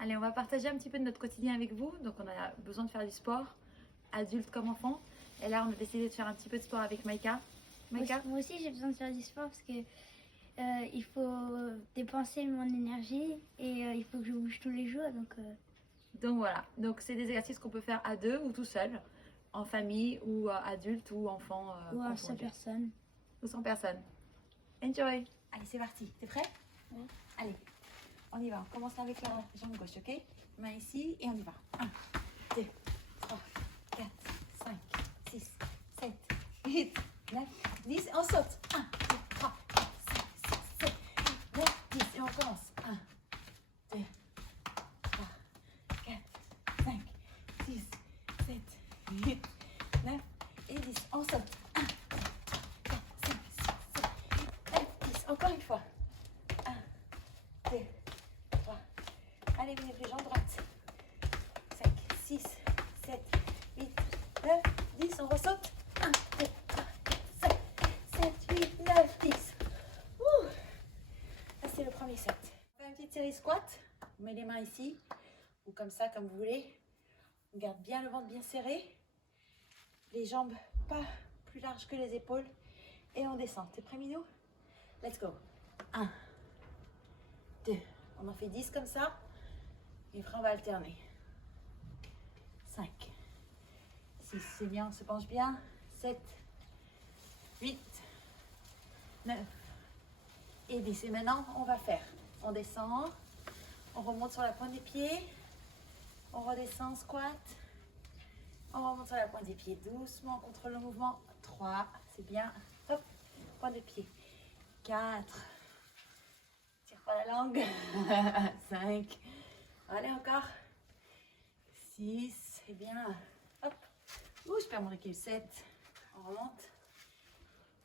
Allez, on va partager un petit peu de notre quotidien avec vous. Donc, on a besoin de faire du sport, adulte comme enfant. Et là, on a décidé de faire un petit peu de sport avec Maïka. Maïka? Moi aussi, j'ai besoin de faire du sport parce que il faut dépenser mon énergie et il faut que je bouge tous les jours. Donc voilà, donc c'est des exercices qu'on peut faire à deux ou tout seul, en famille ou adulte ou enfant. Ou à 100 confondu. personnes. Ou 100 personnes. Enjoy! Allez, c'est parti. T'es prêt? Oui. Allez, on y va. On commence avec la jambe gauche, ok? Main ici et on y va. 1, 2, 3, 4, 5, 6, 7, 8, 9, 10. On saute. 1, 2, 3, 4, 5, 6, 7, 8, 9, 10. Et on commence. 1, 2, 3, 4, 5, 6, 7, 8, 9 et 10. On saute. 1, 2, 3, 4, 5, 6, 7, 8, 9, 10. Encore une fois. 1, 2, 3. Allez, venez les jambes droites. 5, 6, 7, 8, 9, 10. On ressaute. 1, 2, 3, 4, 5, 7, 8, 9, 10. Ouh. Ça, c'est le premier set. On fait une petite série squat. On met les mains ici ou comme ça, comme vous voulez. On garde bien le ventre bien serré. Les jambes pas plus larges que les épaules. Et on descend. T'es prêt, Minou? Let's go. 1, 2. On en fait 10 comme ça. Et après, on va alterner. 5, 6, c'est bien, on se penche bien. 7, 8, 9 et 10. Et maintenant, on va faire. On descend. On remonte sur la pointe des pieds. On redescend, squat. On remonte sur la pointe des pieds doucement. On contrôle le mouvement. 3, c'est bien. Hop, pointe de pied. 4. Tire pas la langue. 5. Allez, encore. 6, c'est bien. Hop. Ouh, je perds mon équilibre. 7. On remonte.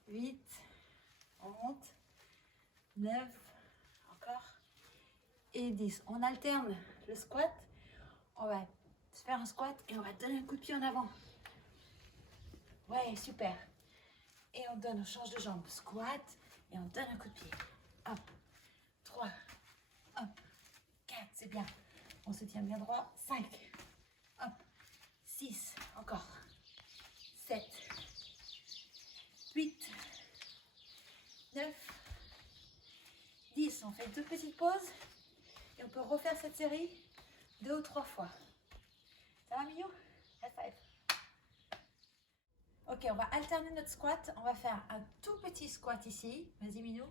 8. On remonte. 9. Encore. Et 10. On alterne le squat. On va se faire un squat et on va donner un coup de pied en avant. Ouais, super. Et on donne, on change de jambe. Squat et on donne un coup de pied. Hop. 3. Hop. 4, c'est bien. On se tient bien droit. 5. Hop. 6. Encore. 7. 8. 9. 10. On fait deux petites pauses. Et on peut refaire cette série 2 ou 3 fois. Ça va, Minou? High five. Ok, on va alterner notre squat. On va faire un tout petit squat ici. Vas-y, Minou.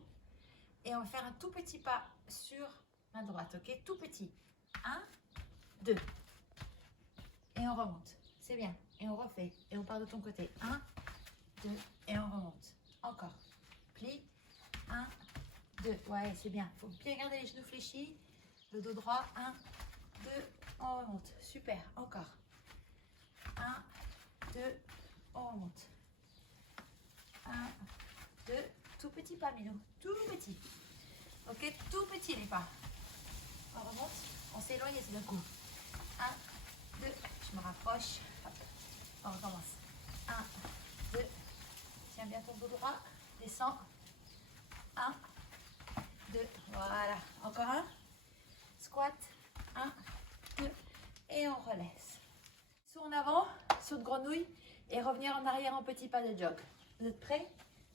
Et on va faire un tout petit pas sur ma droite. Ok, tout petit. 1, 2. Et on remonte. C'est bien. Et on refait. Et on part de ton côté. 1, 2. Et on remonte. Encore. Plie. 1, 2. Ouais, c'est bien. Il faut bien garder les genoux fléchis. Le dos droit. 1, 2. On remonte. Super. Encore. 1, 2. On remonte. 1, 2. Tout petit pas, Minou. Tout petit. Ok, tout petit les pas. On remonte. On s'éloigne et c'est d'un coup. 1, 2. Je me rapproche. Hop. On recommence. 1, 2. Tiens bien ton dos droit. Descends. 1, 2. Voilà. Encore un. Squat. 1, 2. Et on relaisse. Saut en avant. Saut de grenouille. Et revenir en arrière en petit pas de jog. Vous êtes prêts?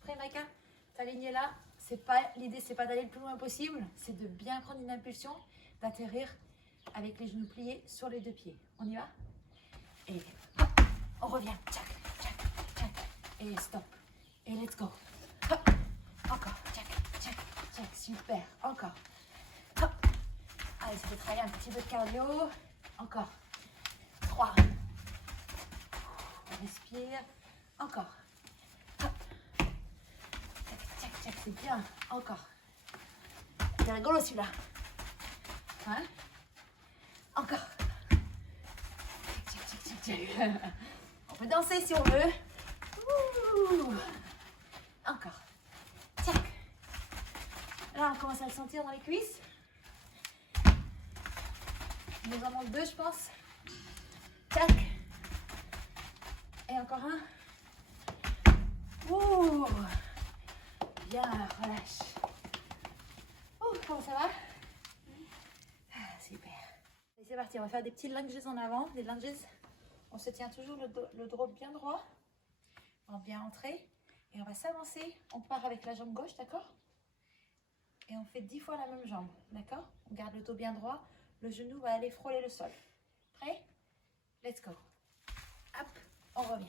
Prêt, Maïka? T'aligner là. L'idée, c'est pas d'aller le plus loin possible. C'est de bien prendre une impulsion. D'atterrir avec les genoux pliés sur les deux pieds. On y va? Et hop, on revient. Tchac, tchac, tchac. Et stop. Et let's go. Hop. Encore. Tchac, tchac, tchac. Super. Encore. Hop. Allez, ça fait travailler un petit peu de cardio. Encore. 3. On respire. Encore. Hop. Tchac, tchac, tchac. C'est bien. Encore. C'est rigolo celui-là. Hein? Encore. Tchac, tchac, tchac, tchac. On peut danser si on veut. Ouh. Encore. Tchac. Là, on commence à le sentir dans les cuisses. Il nous en manque 2, je pense. Tchac. Et encore un. Ouh. Bien, relâche. Ouh, comment ça va? Ah, super. C'est parti, on va faire des petits lunges en avant. Les lunges, on se tient toujours le dos bien droit. On va bien entrer. Et on va s'avancer. On part avec la jambe gauche, d'accord? Et on fait 10 fois la même jambe, d'accord? On garde le dos bien droit. Le genou va aller frôler le sol. Prêt? Let's go. Hop, on revient.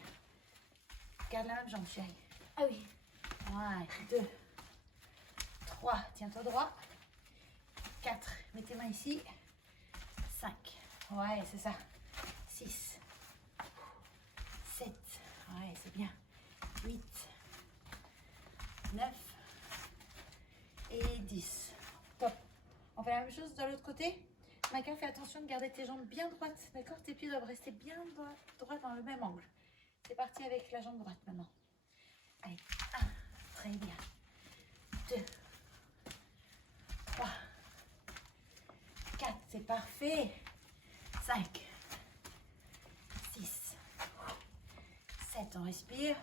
Garde la même jambe, chérie. Ah oui. 1, 2, 3, tiens-toi droit. 4, mets tes mains ici. 5, ouais, c'est ça. 6, 7, ouais, c'est bien. 8, 9 et 10. Top. On fait la même chose de l'autre côté. Maïka, fais attention de garder tes jambes bien droites, d'accord? Tes pieds doivent rester bien droits dans le même angle. C'est parti avec la jambe droite maintenant. Allez, 1, très bien. 2, 3, 4, c'est parfait. 5, 6, 7, on respire.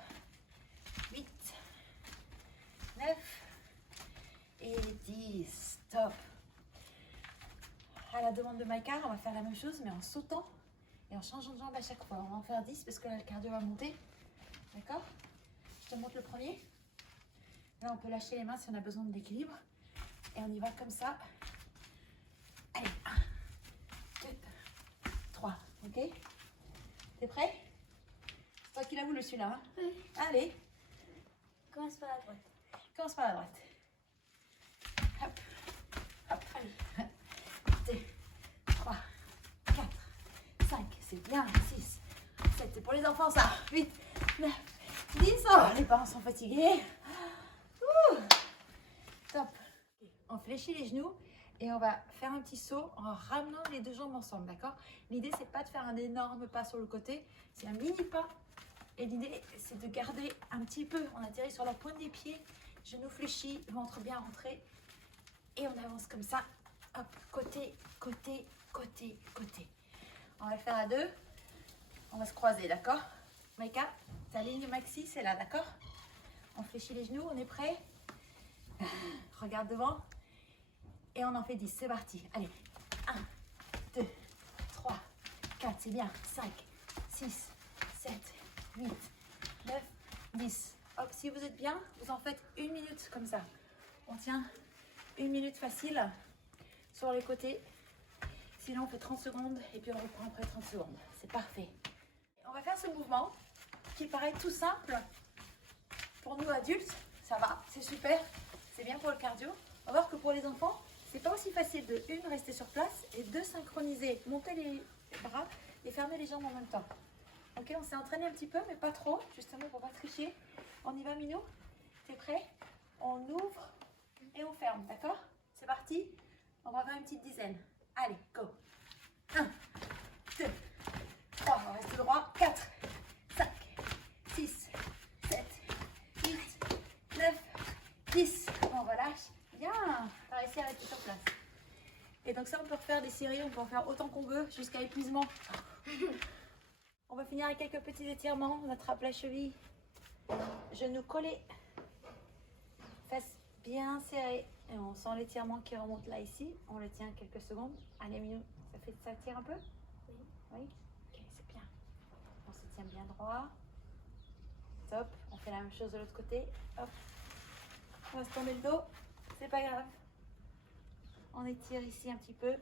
8, 9 et 10. Top. À la demande de Maïka, on va faire la même chose, mais en sautant et en changeant de jambe à chaque fois. On va en faire 10 parce que là, le cardio va monter. D'accord? Je te montre le premier. Là, on peut lâcher les mains si on a besoin d'équilibre. Et on y va comme ça. Allez, 1, 2, 3. Ok? T'es prêt? C'est toi qui l'as voulu celui-là. Hein? Oui. Allez. Commence par la droite. Commence par la droite. Hop, hop. Allez. 2, 3, 4, 5, c'est bien. 6, 7, c'est pour les enfants ça. 8, 9, 10. Oh, les parents sont fatigués. Ouh. Top. On fléchit les genoux et on va faire un petit saut en ramenant les deux jambes ensemble, d'accord? L'idée, c'est pas de faire un énorme pas sur le côté, c'est un mini pas. Et l'idée, c'est de garder un petit peu, on atterrit sur la pointe des pieds, genoux fléchis, ventre bien rentré. Et on avance comme ça. Hop, côté, côté, côté, côté. On va le faire à deux. On va se croiser, d'accord? Maïka, ta ligne maxi, c'est là, d'accord? On fléchit les genoux, on est prêt? Regarde devant. Et on en fait 10, c'est parti. Allez, 1, 2, 3, 4, c'est bien. 5, 6, 7, 8, 9, 10. Hop, si vous êtes bien, vous en faites 1 minute comme ça. On tient 1 minute facile sur les côtés. Sinon, on fait 30 secondes et puis on reprend après 30 secondes. C'est parfait. On va faire ce mouvement qui paraît tout simple pour nous adultes. Ça va, c'est super. C'est bien pour le cardio. On va voir que pour les enfants, c'est pas aussi facile de, une, rester sur place et deux, synchroniser, monter les bras et fermer les jambes en même temps. Ok, on s'est entraîné un petit peu, mais pas trop, justement pour pas tricher. On y va, Minou? T'es prêt? On ouvre et on ferme, d'accord? C'est parti? On va faire une petite dizaine. Allez, go! 1, 2, 3, on reste droit. 4, 5, 6, 7, 8, 9, 10. On relâche. Bien, on va réussi à rester sur place. Et donc ça, on peut refaire des séries, on peut en faire autant qu'on veut, jusqu'à épuisement. On va finir avec quelques petits étirements. On attrape la cheville, genoux collés, fesses bien serrées. Et on sent l'étirement qui remonte là, ici. On le tient quelques secondes. Allez, Minou, ça tire un peu? Oui. Oui? Ok, c'est bien. On se tient bien droit. Top. On fait la même chose de l'autre côté. Hop. On va se tourner le dos. C'est pas grave. On étire ici un petit peu.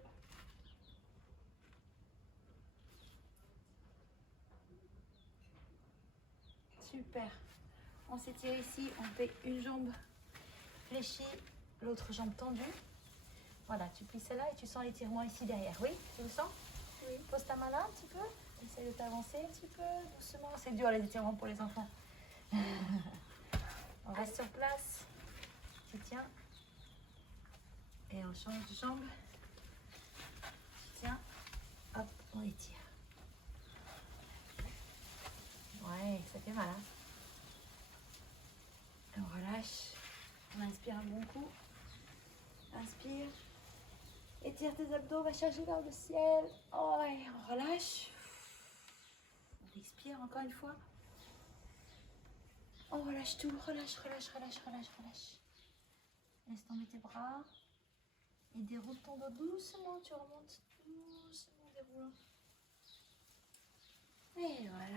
Super. On s'étire ici. On fait une jambe fléchie, l'autre jambe tendue. Voilà, tu plies celle-là et tu sens l'étirement ici derrière. Oui, tu le sens? Oui. Pose ta main là un petit peu. Essaye de t'avancer un petit peu, doucement. C'est dur les étirements pour les enfants. On reste sur place. Tu tiens. Et on change de jambe. Tu tiens. Hop, on étire. Ouais, ça fait mal. Hein? Et on relâche. On inspire un bon coup. Inspire. Étire tes abdos, va chercher vers le ciel. Oh, et on relâche. On expire encore une fois. On relâche tout. Relâche, relâche, relâche, relâche, relâche. Laisse tomber tes bras. Et déroule ton dos doucement. Tu remontes doucement, ouais.